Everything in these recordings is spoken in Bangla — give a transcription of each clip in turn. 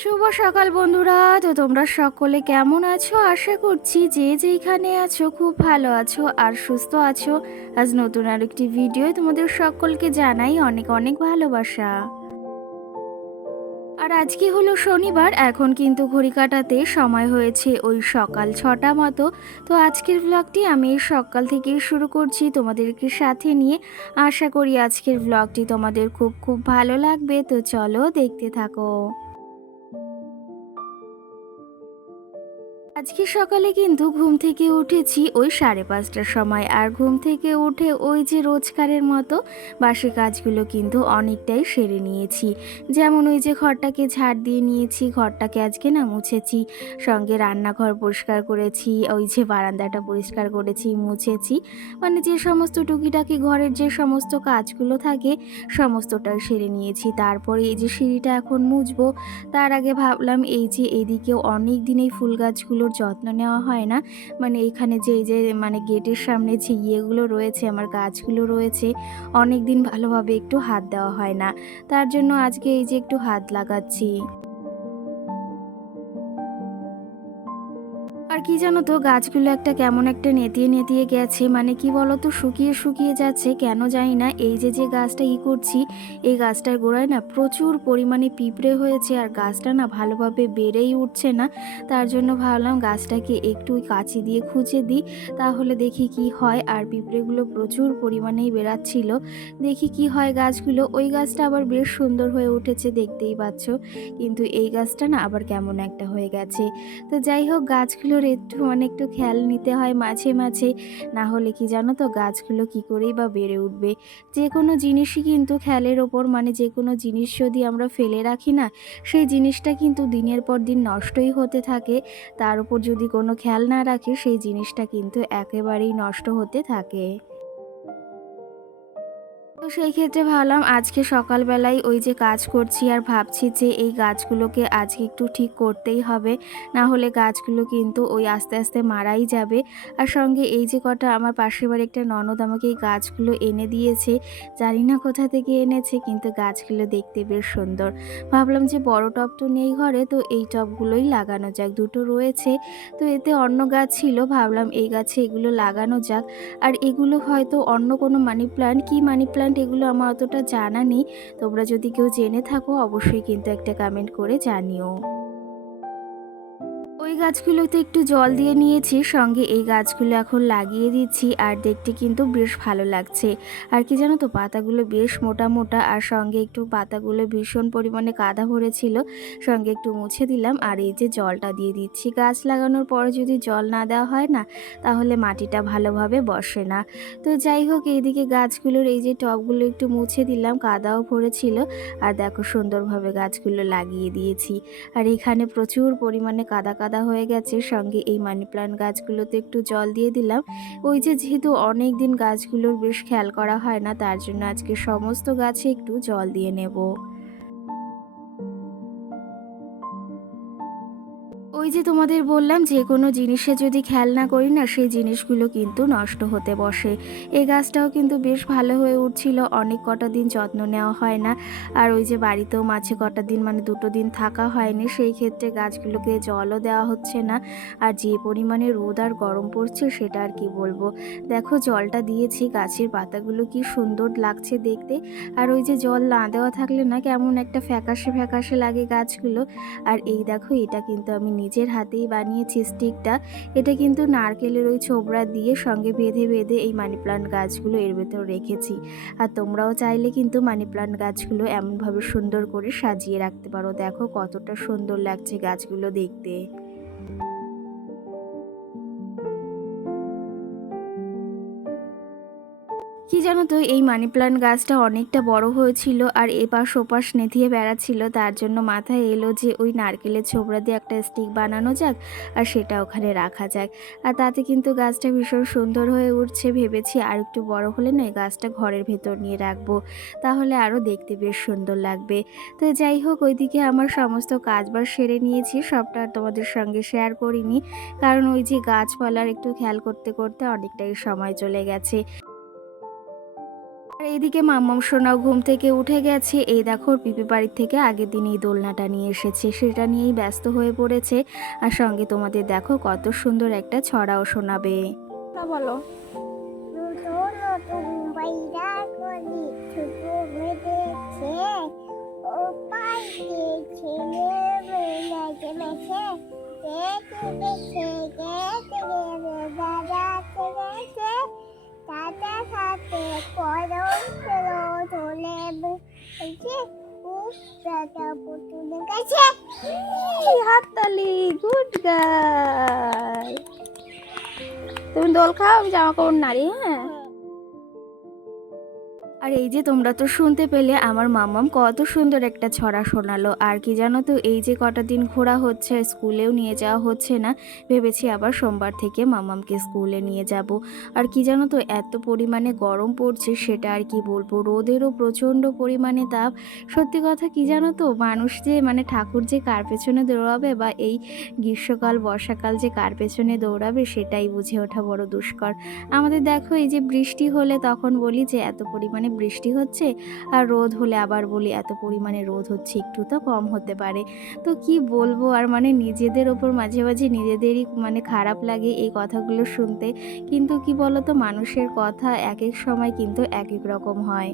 শুভ সকাল বন্ধুরা। তো তোমরা সকলে কেমন আছো? আশা করছি যে যেইখানে আছো খুব ভালো আছো আর সুস্থ আছো। আজ নতুন আরেকটি ভিডিও তোমাদের সকলকে জানাই অনেক অনেক ভালোবাসা। আর আজকে হলো শনিবার, এখন কিন্তু ঘড়ি কাটাতে সময় হয়েছে ওই সকাল 6টা মতো। তো আজকের ব্লগটি আমি এই সকাল থেকেই শুরু করছি তোমাদেরকে সাথে নিয়ে। আশা করি আজকের ব্লগটি তোমাদের খুব খুব ভালো লাগবে। তো চলো দেখতে থাকো। আজকে সকালে কিন্তু ঘুম থেকে উঠেছি ওই 5:30টার সময়। আর ঘুম থেকে উঠে ওই যে রোজকারের মতো বাসি কাজগুলো কিন্তু অনেকটাই সেরে নিয়েছি। যেমন ওই যে ঘরটাকে ঝাড় দিয়ে নিয়েছি, ঘরটাকে আজকে না মুছেছি, সঙ্গে রান্নাঘর পরিষ্কার করেছি, ওই যে বারান্দাটা পরিষ্কার করেছি, মুছেছি। মানে যে সমস্ত টুকিটাকি ঘরের যে সমস্ত কাজগুলো থাকে সমস্তটাই সেরে নিয়েছি। তারপরে এই যে সিঁড়িটা এখন মুছবো, তার আগে ভাবলাম এই যে এদিকেও অনেক দিন এই ফুল গাছগুলোর যত্ন নেওয়া হয় না। মানে এখানে যে এই যে মানে গেটের সামনে যে ইয়েগুলো রয়েছে, আমার গাছগুলো রয়েছে, অনেক দিন ভালোভাবে একটু হাত দেওয়া হয় না। তার জন্য আজকে এই যে একটু হাত লাগাচ্ছি। আর কি জানো তো, গাছগুলো একটা কেমন একটা নেতিয়ে নেতিয়ে গেছে, মানে কি বলো তো, শুকিয়ে শুকিয়ে যাচ্ছে কেন জানি না। এই যে যে গাছটা করছি, এই গাছটার গোড়ায় না প্রচুর পরিমাণে পিঁপড়ে হয়েছে, আর গাছটা না ভালোভাবে বেড়েই উঠছে না। তার জন্য ভাবলাম গাছটাকে একটু ওই কাঁচি দিয়ে খুঁজে দিই, তাহলে দেখি কি হয়। আর পিঁপড়েগুলো প্রচুর পরিমাণেই বেড়াচ্ছিল, দেখি কি হয় গাছগুলো। ওই গাছটা আবার বেশ সুন্দর হয়ে উঠেছে, দেখতেই পাচ্ছ, কিন্তু এই গাছটা না আবার কেমন একটা হয়ে গেছে। তো যাই হোক, গাছগুলোর একটু একটু খেয়াল নিতে হয় মাঝে মাঝে, না হলে কি জানো তো, গাছগুলো কি করেই বা বেড়ে উঠবে। যে কোনো জিনিসই কিন্তু খেয়ালের ওপর, মানে যে কোনো জিনিস যদি আমরা ফেলে রাখি না, সেই জিনিসটা কিন্তু দিনের পর দিন নষ্টই হতে থাকে। তার উপর যদি কোনো খেয়াল না রাখে, সেই জিনিসটা কিন্তু একেবারেই নষ্ট হতে থাকে। তো সেই ক্ষেত্রে ভাবলাম আজকে সকালবেলায় ওই যে কাজ করছি আর ভাবছি যে এই গাছগুলোকে আজকে একটু ঠিক করতেই হবে, না হলে গাছগুলো কিন্তু ওই আস্তে আস্তে মারাই যাবে। আর সঙ্গে এই যে কটা আমার পাশের বাড়ি একটা ননদ আমাকে এই গাছগুলো এনে দিয়েছে, জানি না কোথা থেকে এনেছে, কিন্তু গাছগুলো দেখতে বেশ সুন্দর। ভাবলাম যে বড় টব তো নেই ঘরে, তো এই টবগুলোই লাগানো যাক, দুটো রয়েছে। তো এতে অন্য গাছ ছিল, ভাবলাম এই গাছে এগুলো লাগানো যাক। আর এগুলো হয়তো অন্য কোনো মানি প্ল্যান্ট, কি মানি প্ল্যান্ট এগুলো আমার অতটা জানা নেই। তোমরা যদি কেউ জেনে থাকো অবশ্যই কিন্তু একটা কমেন্ট করে জানিও। ওই গাছগুলোতে একটু জল দিয়ে নিয়েছি, সঙ্গে এই গাছগুলো এখন লাগিয়ে দিচ্ছি, আর দেখতে কিন্তু বেশ ভালো লাগছে। আর কি জানো তো, পাতাগুলো বেশ মোটা মোটা, আর সঙ্গে একটু পাতাগুলো ভীষণ পরিমাণে কাদা ভরেছিল, সঙ্গে একটু মুছে দিলাম। আর এই যে জলটা দিয়ে দিচ্ছি, গাছ লাগানোর পরে যদি জল না দেওয়া হয় না, তাহলে মাটিটা ভালোভাবে বসে না। তো যাই হোক, এইদিকে গাছগুলোর এই যে টবগুলো একটু মুছে দিলাম, কাদাও ভরেছিল। আর দেখো সুন্দরভাবে গাছগুলো লাগিয়ে দিয়েছি। আর এখানে প্রচুর পরিমাণে কাদা কাদা হয়ে গেছে, সঙ্গে এই মানি প্ল্যান্ট গাছগুলোতে একটু জল দিয়ে দিলাম। ওই যে যেহেতু অনেক দিন গাছগুলোর বেশ খেয়াল করা হয় না, তার জন্য আজকে সমস্ত গাছে একটু জল দিয়ে নেব। ওই যে তোমাদের বললাম, যে কোনো জিনিসে যদি খেয়াল না করি না, সেই জিনিসগুলো কিন্তু নষ্ট হতে বসে। এই গাছটাও কিন্তু বেশ ভালো হয়ে উঠছিল, অনেক কটা দিন যত্ন নেওয়া হয় না। আর ওই যে বাড়িতেও মাঝে কটা দিন, মানে 2 দিন থাকা হয়নি, সেই ক্ষেত্রে গাছগুলোকে জলও দেওয়া হচ্ছে না। আর যে পরিমাণে রোদ আর গরম পড়ছে সেটা আর কি বলবো। দেখো জলটা দিয়েছি, গাছের পাতাগুলো কি সুন্দর লাগছে দেখতে। আর ওই যে জল না দেওয়া থাকলে না কেমন একটা ফ্যাকাশে ফ্যাকাশে লাগে গাছগুলো। আর এই দেখো, এটা কিন্তু আমি নিজের হাতেই বানিয়েছি স্টিকটা। এটা কিন্তু নারকেলের ওই ছোবড়া দিয়ে সঙ্গে বেঁধে বেঁধে এই মানি প্লান্ট গাছগুলো এর ভেতর রেখেছি। আর তোমরাও চাইলে কিন্তু মানি প্লান্ট গাছগুলো এমনভাবে সুন্দর করে সাজিয়ে রাখতে পারো। দেখো কতটা সুন্দর লাগছে গাছগুলো দেখতে। কি জানো তো, এই মানি প্ল্যান্ট গাছটা অনেকটা বড় হয়েছিল, আর এপাশ ওপাশ নেতিয়ে বেড়াচ্ছিল। তার জন্য মাথায় এলো যে ওই নারকেলের ছোবড়া দিয়ে একটা স্টিক বানানো যাক, আর সেটা ওখানে রাখা যাক। আর তাতে কিন্তু গাছটা ভীষণ সুন্দর হয়ে উঠছে। ভেবেছি আর একটু বড় হলে না, এই গাছটা ঘরের ভেতর নিয়ে রাখবো, তাহলে আরও দেখতে বেশ সুন্দর লাগবে। তো যাই হোক, ওইদিকে আমার সমস্ত কাজবাজ সেরে নিয়েছি, সবটা আর তোমাদের সঙ্গে শেয়ার করিনি, কারণ ওই যে গাছপালার একটু খেয়াল করতে করতে অনেকটাই সময় চলে গেছে। আর আর এইদিকে মাম্মাম সোনাও ঘুম থেকে উঠে গেছে। এই দেখো ওর পিপি বাড়ির থেকে আগের দিন এই দোলনাটা নিয়ে এসেছে, সেটা নিয়েই ব্যস্ত হয়ে পড়েছে। আর সঙ্গে তোমাদের দেখো কত সুন্দর একটা ছড়াও শোনাবে। না বলো। নতুন নতুন বাইরা করি ছোট মেয়েছে ও পাইতে ছেলে মেয়েছে মেছে গেছে বেছে গেছে গেছে দাদা গেছে দাদা সাথে করম ছিল চলে বেছে দাদা পুতুল গেছে। হাততালি, গুড গার্ল। তুমি দোল খাও, আমি জামা কাপড় নাড়ি। হ্যাঁ। আর এই যে তোমরা তো শুনতে পেলে আমার মাম্মাম কত সুন্দর একটা ছড়া শোনালো। আর কি জানো তো, এই যে কটা দিন ঘোরা হচ্ছে, স্কুলেও নিয়ে যাওয়া হচ্ছে না, ভেবেছি আবার সোমবার থেকে মাম্মামকে স্কুলে নিয়ে যাব। আর কি জানো তো, এত পরিমাণে গরম পড়ছে, সেটা আর কি বলবো, রোদেরও প্রচণ্ড পরিমাণে তাপ। সত্যি কথা কি জানো তো, মানুষ যে মানে ঠাকুর যে কার পেছনে দৌড়াবে, বা এই গ্রীষ্মকাল বর্ষাকাল যে কার পেছনে দৌড়াবে, সেটাই বুঝে ওঠা বড় দুষ্কর। আমাদের দেখো এই যে বৃষ্টি হলে তখন বলি যে এত পরিমাণে বৃষ্টি হচ্ছে, আর রোদ হলে আবার বলি এত পরিমাণে রোদ হচ্ছে, একটু তো কম হতে পারে। তো কি বলবো আর, মানে নিজেদের ওপর মাঝে মাঝে নিজেদেরই মানে খারাপ লাগে এই কথাগুলো শুনতে। কিন্তু কি বলতো, মানুষের কথা এক এক সময় কিন্তু এক এক রকম হয়।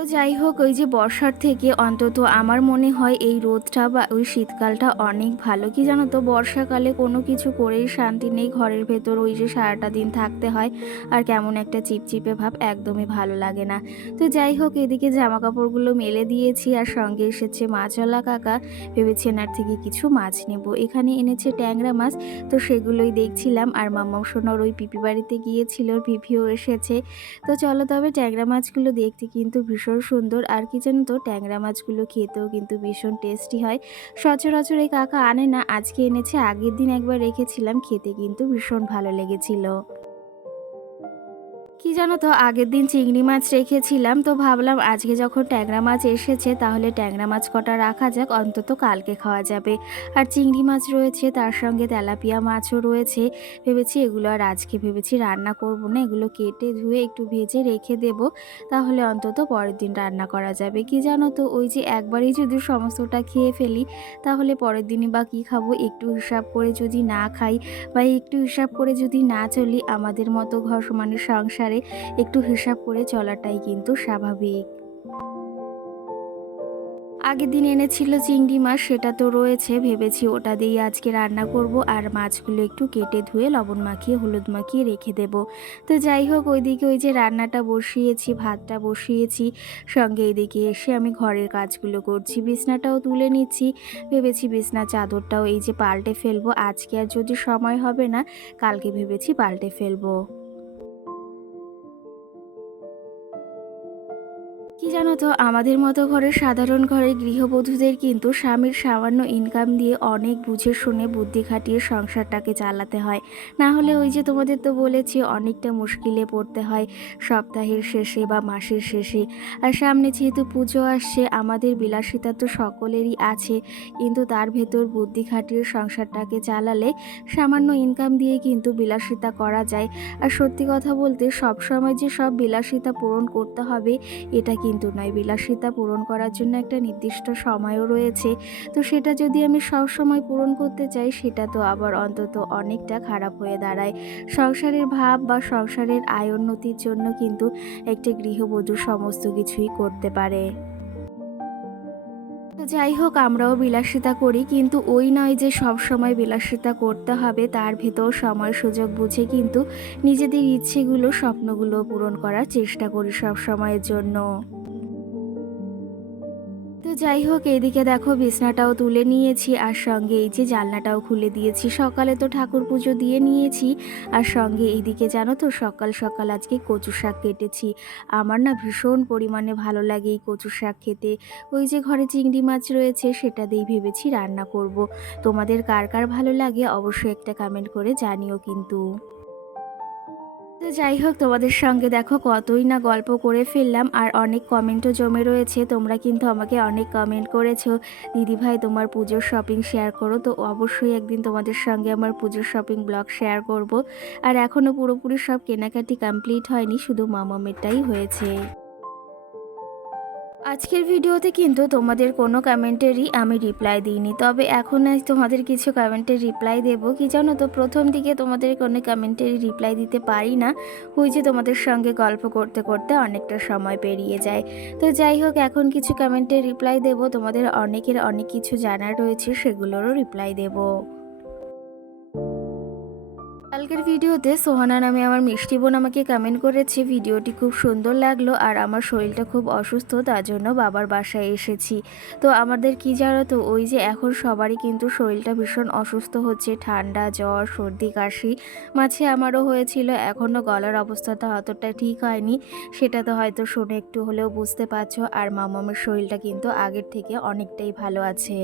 তো যাই হোক, ওই যে বর্ষার থেকে অন্তত আমার মনে হয় এই রোদটা বা ওই শীতকালটা অনেক ভালো। কি জানো তো, বর্ষাকালে কোনো কিছু করেই শান্তি নেই, ঘরের ভেতর ওই যে সারাটা দিন থাকতে হয়, আর কেমন একটা চিপচিপে ভাব, একদমই ভালো লাগে না। তো যাই হোক, এদিকে জামা কাপড়গুলো মেলে দিয়েছি, আর সঙ্গে এসেছে মাছওয়ালা কাকা। ভেবেছি এনার থেকে কিছু মাছ নেব। এখানে এনেছে ট্যাংরা মাছ, তো সেগুলোই দেখছিলাম। আর মাম্মাম সোনার ওই পিপি বাড়িতে গিয়েছিল, ওর পিপিও এসেছে। তো চলো তবে, ট্যাংরা মাছগুলো দেখতে কিন্তু ভীষণ সুন্দর। আর কি জানো তো, ট্যাংরা মাছগুলো খেতেও কিন্তু ভীষণ টেস্টি হয়। সচরাচর এই কাকা আনে না, আজকে এনেছে। আগের দিন একবার রেখেছিলাম, খেতে কিন্তু ভীষণ ভালো লেগেছিল। কি জানো তো, আগের দিন চিংড়ি মাছ রেখেছিলাম, তো ভাবলাম আজকে যখন ট্যাংরা মাছ এসেছে, তাহলে ট্যাংরা মাছ কটা রাখা যাক, অন্তত কালকে খাওয়া যাবে। আর চিংড়ি মাছ রয়েছে, তার সঙ্গে তেলাপিয়া মাছও রয়েছে। ভেবেছি এগুলো আর আজকে ভেবেছি রান্না করব না, এগুলো কেটে ধুয়ে একটু ভেজে রেখে দেব, তাহলে অন্তত পরের দিন রান্না করা যাবে। কি জানো তো, ওই যে একবারই যদি সমস্তটা খেয়ে ফেলি, তাহলে পরের দিনই বা কী খাবো, একটু হিসাব করে যদি না খাই, বা একটু হিসাব করে যদি না চলি, আমাদের মতো ঘর মানে সংসারে একটু হিসাব করে চলাটাই কিন্তু স্বাভাবিক। আগের দিন এনেছিল চিংড়ি মাছ, সেটা তো রয়েছে, ভেবেছি ওটা দিয়ে আজকে রান্না করব। আর মাছগুলো একটু কেটে ধুয়ে লবণ মাখিয়ে হলুদ মাখিয়ে রেখে দেব। তো যাই হোক, ওইদিকে ওই যে রান্নাটা বসিয়েছি, ভাতটা বসিয়েছি, সঙ্গে এদিকে এসে আমি ঘরের কাজগুলো করছি, বিছনাটাও তুলে নিচ্ছি। ভেবেছি বিছনা চাদরটাও এই যে পাল্টে ফেলবো, আজকে আর যদি সময় হবে না, কালকে ভেবেছি পাল্টে ফেলবো। কি জানো তো, আমাদের মতো ঘরের সাধারণ ঘরের গৃহবধূদের কিন্তু স্বামীর সামান্য ইনকাম দিয়ে অনেক বুঝে শুনে বুদ্ধি খাটিয়ে সংসারটাকে চালাতে হয়। না হলে ওই যে তোমাদের তো বলেছি, অনেকটা মুশকিলে পড়তে হয় সপ্তাহের শেষে বা মাসের শেষে। আর সামনে যেহেতু পুজো আসছে, আমাদের বিলাসিতা তো সকলেরই আছে, কিন্তু তার ভেতর বুদ্ধি খাটিয়ে সংসারটাকে চালালে সামান্য ইনকাম দিয়ে কিন্তু বিলাসিতা করা যায়। আর সত্যি কথা বলতে, সব সময় যে সব বিলাসিতা পূরণ করতে হবে এটা কিন্তু নয়, বিলাসিতা পূরণ করার জন্য একটা নির্দিষ্ট সময়ও রয়েছে। তো সেটা যদি আমি সব সময় পূরণ করতে চাই, সেটা তো আবার অন্তত অনেকটা খারাপ হয়ে দাঁড়ায়। সংসারের ভাব বা সংসারের আয় উন্নতির জন্য কিন্তু একটা গৃহবধূ সমস্ত কিছুই করতে পারে। তো যাই হোক, আমরাও বিলাসিতা করি, কিন্তু ওই নয় যে সব সময় বিলাসিতা করতে হবে, তার ভেতর সময় সুযোগ বুঝে কিন্তু নিজেদের ইচ্ছেগুলো স্বপ্নগুলো পূরণ করার চেষ্টা করি সব সময়ের জন্য। তো যাই হোক, এইদিকে দেখো বিছনাটাও তুলে নিয়েছি, আর সঙ্গে এই যে জানলাটাও খুলে দিয়েছি। সকালে তো ঠাকুর পুজো দিয়ে নিয়েছি, আর সঙ্গে এইদিকে জানো তো, সকাল সকাল আজকে কচু শাক কেটেছি। আমার না ভীষণ পরিমাণে ভালো লাগে এই কচু শাক খেতে। ওই যে ঘরে চিংড়ি মাছ রয়েছে, সেটা দিয়েই ভেবেছি রান্না করব। তোমাদের কার কার ভালো লাগে অবশ্যই একটা কমেন্ট করে জানিও কিন্তু। তো তো যাই হোক, তোমাদের সঙ্গে দেখো কতই না গল্প করে ফেললাম, আর অনেক কমেন্টও জমে রয়েছে। তোমরা কিন্তু আমাকে অনেক কমেন্ট করেছো, দিদিভাই তোমার পুজোর শপিং শেয়ার করো। তো অবশ্যই একদিন তোমাদের সঙ্গে আমার পুজোর শপিং ব্লগ শেয়ার করব। আর এখনও পুরোপুরি সব কেনাকাটি কমপ্লিট হয়নি, শুধু মামামেরটাই হয়েছে। আজকের ভিডিওতে কিন্তু তোমাদের কোনো কমেন্টেরই আমি রিপ্লাই দিইনি, তবে এখন আজ তোমাদের কিছু কমেন্টের রিপ্লাই দেব। কি জানো তো, প্রথম দিকে তোমাদের কোনো কমেন্টেরই রিপ্লাই দিতে পারি না, ওই যে তোমাদের সঙ্গে গল্প করতে করতে অনেকটা সময় পেরিয়ে যায়। তো যাই হোক, এখন কিছু কমেন্টের রিপ্লাই দেব। তোমাদের অনেকের অনেক কিছু জানার রয়েছে, সেগুলোরও রিপ্লাই দেব। কালকের ভিডিওতে সোহানা নামে আমার মিষ্টি বোন আমাকে কমেন্ট করেছে, ভিডিওটি খুব সুন্দর লাগলো, আর আমার শরীরটা খুব অসুস্থ, তার জন্য বাবার বাসায় এসেছি। তো আমাদের কি জানো তো, ওই যে এখন সবারই কিন্তু শরীরটা ভীষণ অসুস্থ হচ্ছে, ঠান্ডা জ্বর সর্দি কাশি, মাঝে আমারও হয়েছিল। এখনও গলার অবস্থাটা অতটা ঠিক হয়নি, সেটা তো হয়তো শুনে একটু হলেও বুঝতে পারছো। আর মামামের শরীরটা কিন্তু আগের থেকে অনেকটাই ভালো আছে।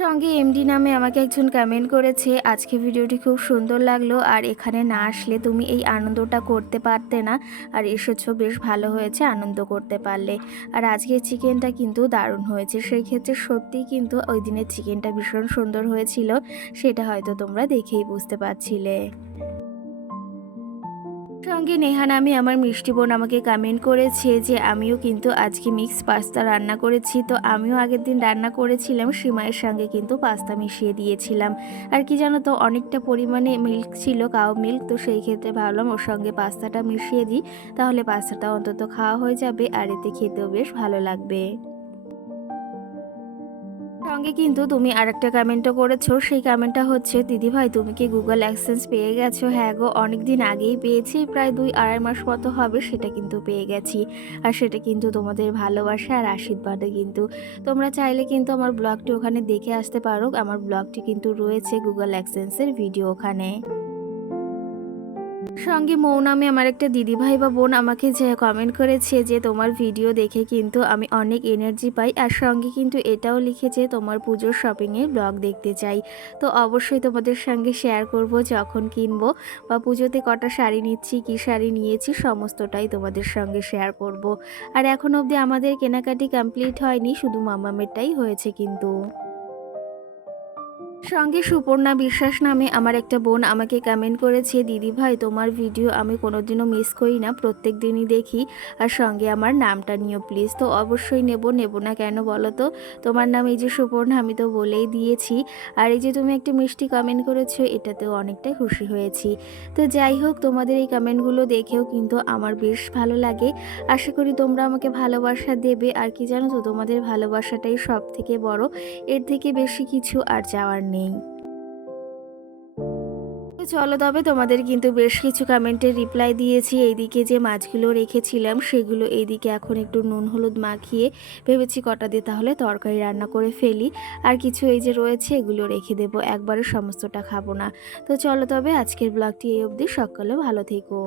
সঙ্গে এমডি নামে আমাকে একজন কমেন্ট করেছে, আজকে ভিডিওটি খুব সুন্দর লাগলো, আর এখানে না আসলে তুমি এই আনন্দটা করতে পারতে না, আর এসেছো বেশ ভালো হয়েছে, আনন্দ করতে পারলে। আর আজকে চিকেনটা কিন্তু দারুণ হয়েছে, সেই ক্ষেত্রে সত্যিই কিন্তু ওই দিনের চিকেনটা ভীষণ সুন্দর হয়েছিল, সেটা হয়তো তোমরা দেখেই বুঝতে পারছিলে। সঙ্গে নেহা নামে আমার মিষ্টি বোন আমাকে কমেন্ট করেছে যে আমিও কিন্তু আজকে মিক্স পাস্তা রান্না করেছি। তো আমিও আগের দিন রান্না করেছিলাম, সিমাইয়ের সঙ্গে কিন্তু পাস্তা মিশিয়ে দিয়েছিলাম। আর কি জানো তো, অনেকটা পরিমাণে মিল্ক ছিল, কাউ মিল্ক, তো সেই ক্ষেত্রে ভাবলাম ওর সঙ্গে পাস্তাটা মিশিয়ে দিই, তাহলে পাস্তাটা অন্তত খাওয়া হয়ে যাবে, আর এতে খেতেও বেশ ভালো লাগবে। সঙ্গে কিন্তু তুমি আরেকটা কমেন্টও করেছো, সেই কমেন্টটা হচ্ছে, দিদিভাই তুমি কি গুগল অ্যাডসেন্স পেয়ে গেছো? হ্যাঁ গো, অনেক দিন আগেই পেয়েছি, প্রায় 2-2.5 মাস মতো হবে, সেটা কিন্তু পেয়ে গেছি। আর সেটা কিন্তু তোমাদের ভালোবাসা আর আশীর্বাদে কিন্তু। তোমরা চাইলে কিন্তু আমার ব্লগটি ওখানে দেখে আসতে পারো, আমার ব্লগটি কিন্তু রয়েছে গুগল অ্যাডসেন্সের ভিডিও ওখানে। সঙ্গে মৌ নামে আমার একটা দিদিভাই বা বোন আমাকে যে কমেন্ট করেছে যে তোমার ভিডিও দেখে কিন্তু আমি অনেক এনার্জি পাই, আর সঙ্গে কিন্তু এটাও লিখেছে তোমার পুজোর শপিংয়ের ব্লগ দেখতে চাই। তো অবশ্যই তোমাদের সঙ্গে শেয়ার করব, যখন কিনবো বা পুজোতে কটা শাড়ি নিচ্ছি, কী শাড়ি নিয়েছি, সমস্তটাই তোমাদের সঙ্গে শেয়ার করব। আর এখন অবধি আমাদের কেনাকাটি কমপ্লিট হয়নি, শুধু মামামেরটাই হয়েছে কিন্তু। সঙ্গে সুপর্ণা বিশ্বাস নামে আমার একটা বোন আমাকে কমেন্ট করেছে, দিদিভাই তোমার ভিডিও আমি কোনোদিনও মিস করি না, প্রত্যেক দিনই দেখি, আর সঙ্গে আমার নামটা নিও প্লিজ। তো অবশ্যই নেব না কেন বলো তো, তোমার নাম এই যে সুপর্ণা, আমি তো বলেই দিয়েছি। আর এই যে তুমি একটা মিষ্টি কমেন্ট করেছো, এটাতেও অনেকটাই খুশি হয়েছি। তো যাই হোক, তোমাদের এই কমেন্টগুলো দেখেও কিন্তু আমার বেশ ভালো লাগে। আশা করি তোমরা আমাকে ভালোবাসা দেবে, আর কি জানো তো, তোমাদের ভালোবাসাটাই সব থেকে বড়, এর থেকে বেশি কিছু আর চাওয়ার নেই। তো চলো, তবে তোমাদের কিন্তু বেশ কিছু কমেন্টের রিপ্লাই দিয়েছি। এইদিকে যে মাছগুলো রেখেছিলাম সেগুলো এইদিকে এখন একটু নুন হলুদ মাখিয়ে ভেবেছি কটা দিয়ে তাহলে তরকারি রান্না করে ফেলি, আর কিছু এই যে রয়েছে এগুলো রেখে দেবো, একবারে সমস্তটা খাবো না। তো চলো, তবে আজকের ব্লগটি এই অবধি, সকালে ভালো থেকো।